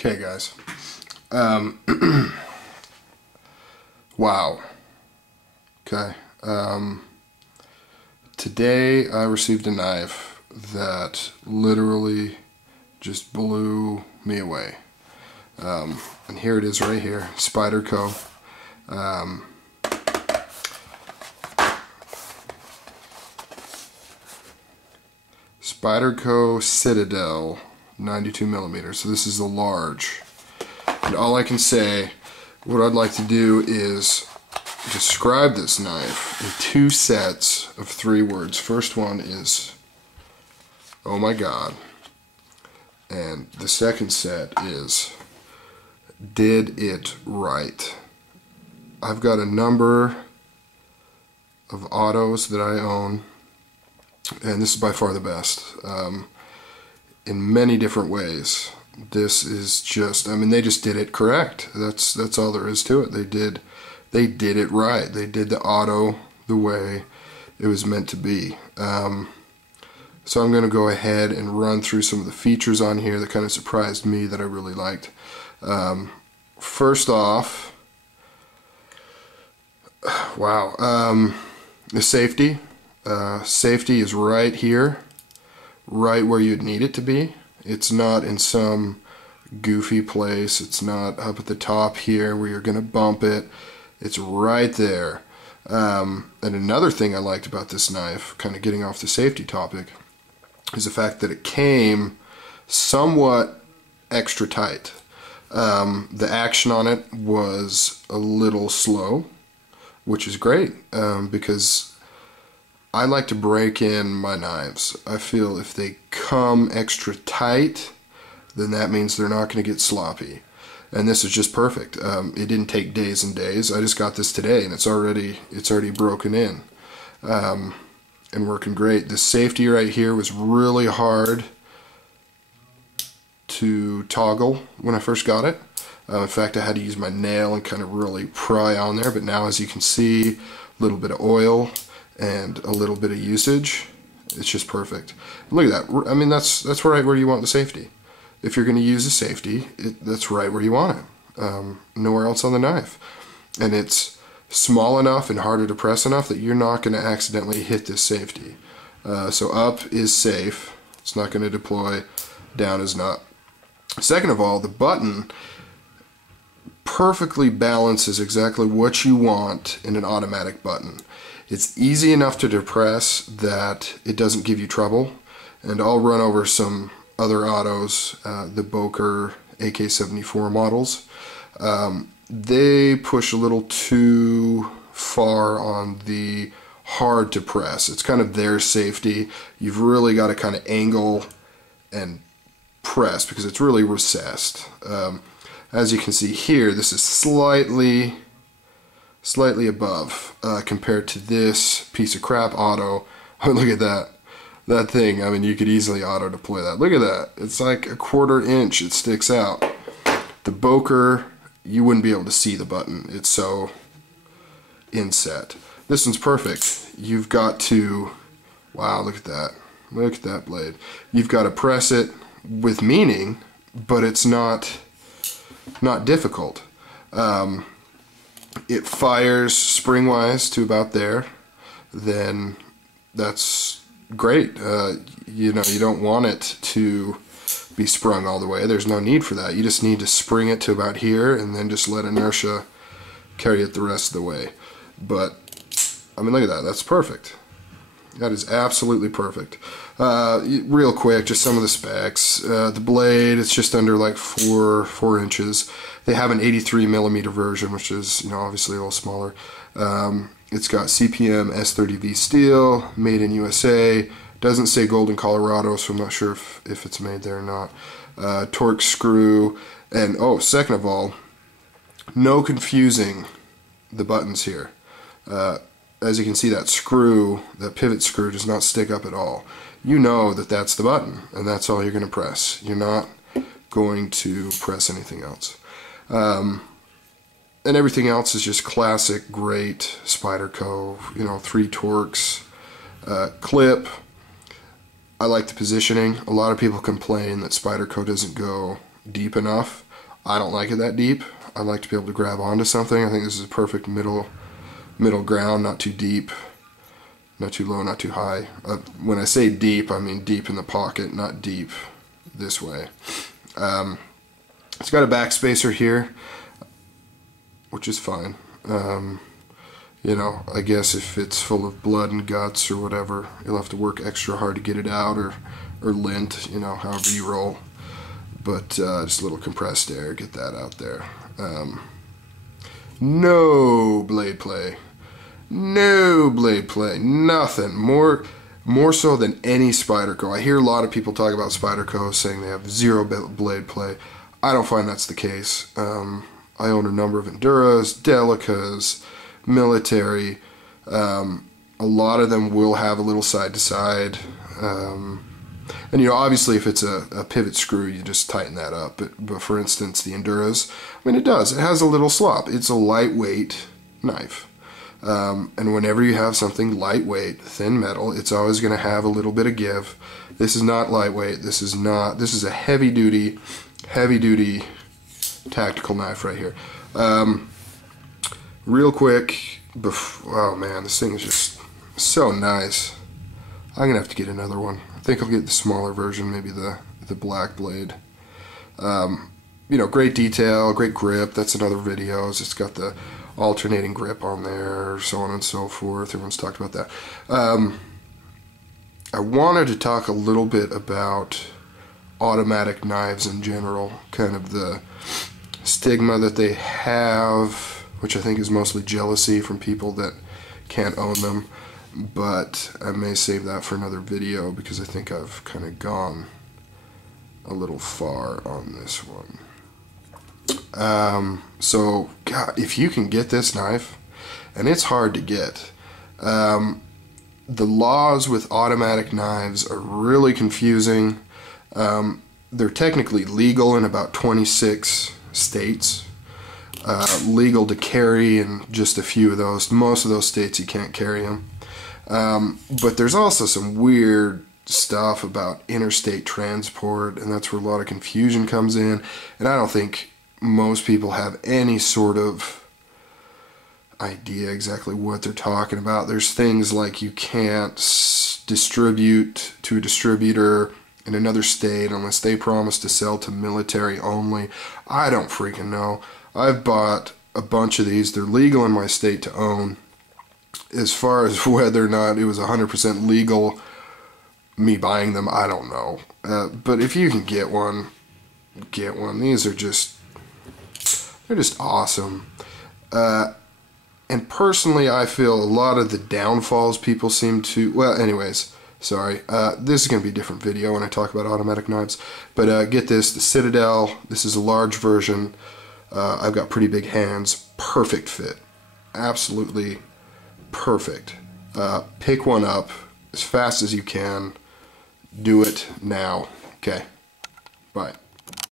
Okay, guys. Wow. Okay. Today I received a knife that literally just blew me away. And here it is right here, Spyderco. Spyderco Citadel 92mm. So this is the large. And all I can say, what I'd like to do is describe this knife in two sets of 3 words. First one is, oh my God. And the second set is, did it right. I've got a number of autos that I own, and this is by far the best. In many different ways. This is just, I mean, they just did it correct. That's all there is to it. They did it right. They did the auto the way it was meant to be. So I'm going to go ahead and run through some of the features on here that kind of surprised me that I really liked. First off, wow, the safety. Safety is right here, right where you'd need it to be. It's not in some goofy place. It's not up at the top here where you're going to bump it. It's right there. And another thing I liked about this knife, kind of getting off the safety topic, is the fact that it came somewhat extra tight. The action on it was a little slow, which is great, because I like to break in my knives. I feel if they come extra tight, then that means they're not going to get sloppy. And this is just perfect. It didn't take days and days. I just got this today, and it's already broken in and working great. The safety right here was really hard to toggle when I first got it. In fact, I had to use my nail and kind of really pry on there. But now, as you can see, a little bit of oil and a little bit of usage, it's just perfect. Look at that. I mean, that's right where you want the safety. If you're going to use a safety, that's right where you want it. Nowhere else on the knife. And it's small enough and harder to press enough that you're not going to accidentally hit this safety. So up is safe. It's not going to deploy. Down is not. Second of all, the button perfectly balances exactly what you want in an automatic button. It's easy enough to depress that it doesn't give you trouble. And I'll run over some other autos, the Boker AK-74 models. They push a little too far on the hard to press. It's kind of their safety. You've really got to kind of angle and press because it's really recessed. As you can see here, this is slightly above compared to this piece of crap auto. Oh, look at that thing. I mean, you could easily auto deploy that. Look at that. It's like a 1/4 inch. It sticks out. The Boker, you wouldn't be able to see the button. It's so inset. This one's perfect. You've got to, wow, look at that. Look at that blade. You've got to press it with meaning, but it's not difficult. It fires spring-wise to about there, then that's great. You know, you don't want it to be sprung all the way. There's no need for that. You just need to spring it to about here and then just let inertia carry it the rest of the way. But, I mean, look at that. That's perfect. That is absolutely perfect. Real quick, just some of the specs. The blade, it's just under like 4 inches. They have an 83mm version, which is, you know, obviously a little smaller. It's got CPM S30V steel, made in USA. Doesn't say Golden, Colorado, so I'm not sure if it's made there or not. Torque screw, and oh, second of all, no confusing the buttons here. As you can see, that screw, that pivot screw, does not stick up at all. You know that that's the button, and that's all you're going to press. You're not going to press anything else. And everything else is just classic, great Spyderco, you know, 3 torques, clip. I like the positioning. A lot of people complain that Spyderco doesn't go deep enough. I don't like it that deep. I like to be able to grab onto something. I think this is a perfect middle ground, not too deep, not too low, not too high. When I say deep, I mean deep in the pocket, not deep this way. It's got a backspacer here, which is fine. You know, I guess if it's full of blood and guts or whatever, you'll have to work extra hard to get it out, or lint, you know, however you roll. But just a little compressed air, get that out there. No blade play. No blade play. Nothing. More so than any Spyderco. I hear a lot of people talk about Spyderco saying they have zero blade play. I don't find that's the case. I own a number of Enduras, Delicas, military. A lot of them will have a little side to side. And you know, obviously if it's a pivot screw, you just tighten that up. But for instance, the Enduras, I mean, it does. It has a little slop. It's a lightweight knife. And whenever you have something lightweight, thin metal, it's always going to have a little bit of give. This is not lightweight. This is a heavy duty tactical knife right here. Real quick, oh man, this thing is just so nice. I'm gonna have to get another one. I think I'll get the smaller version, maybe the black blade. You know, great detail, great grip. That's another video. It's got the alternating grip on there, so on and so forth. Everyone's talked about that. I wanted to talk a little bit about automatic knives in general, kind of the stigma that they have, which I think is mostly jealousy from people that can't own them. But I may save that for another video because I think I've kind of gone a little far on this one. So, God, if you can get this knife, and it's hard to get, the laws with automatic knives are really confusing. They're technically legal in about 26 states. Legal to carry in just a few of those. Most of those states you can't carry them. But there's also some weird stuff about interstate transport, and that's where a lot of confusion comes in. And I don't think most people have any sort of idea exactly what they're talking about. There's things like you can't distribute to a distributor in another state unless they promise to sell to military only. I don't freaking know. I've bought a bunch of these. They're legal in my state to own. As far as whether or not it was 100% legal, me buying them, I don't know. But if you can get one, get one. These are just, they're just awesome. And personally, I feel a lot of the downfalls people seem to, well, anyways, sorry. This is going to be a different video when I talk about automatic knives. But get this, the Citadel, this is a large version. I've got pretty big hands. Perfect fit. Absolutely perfect. Pick one up as fast as you can. Do it now. Okay. Bye.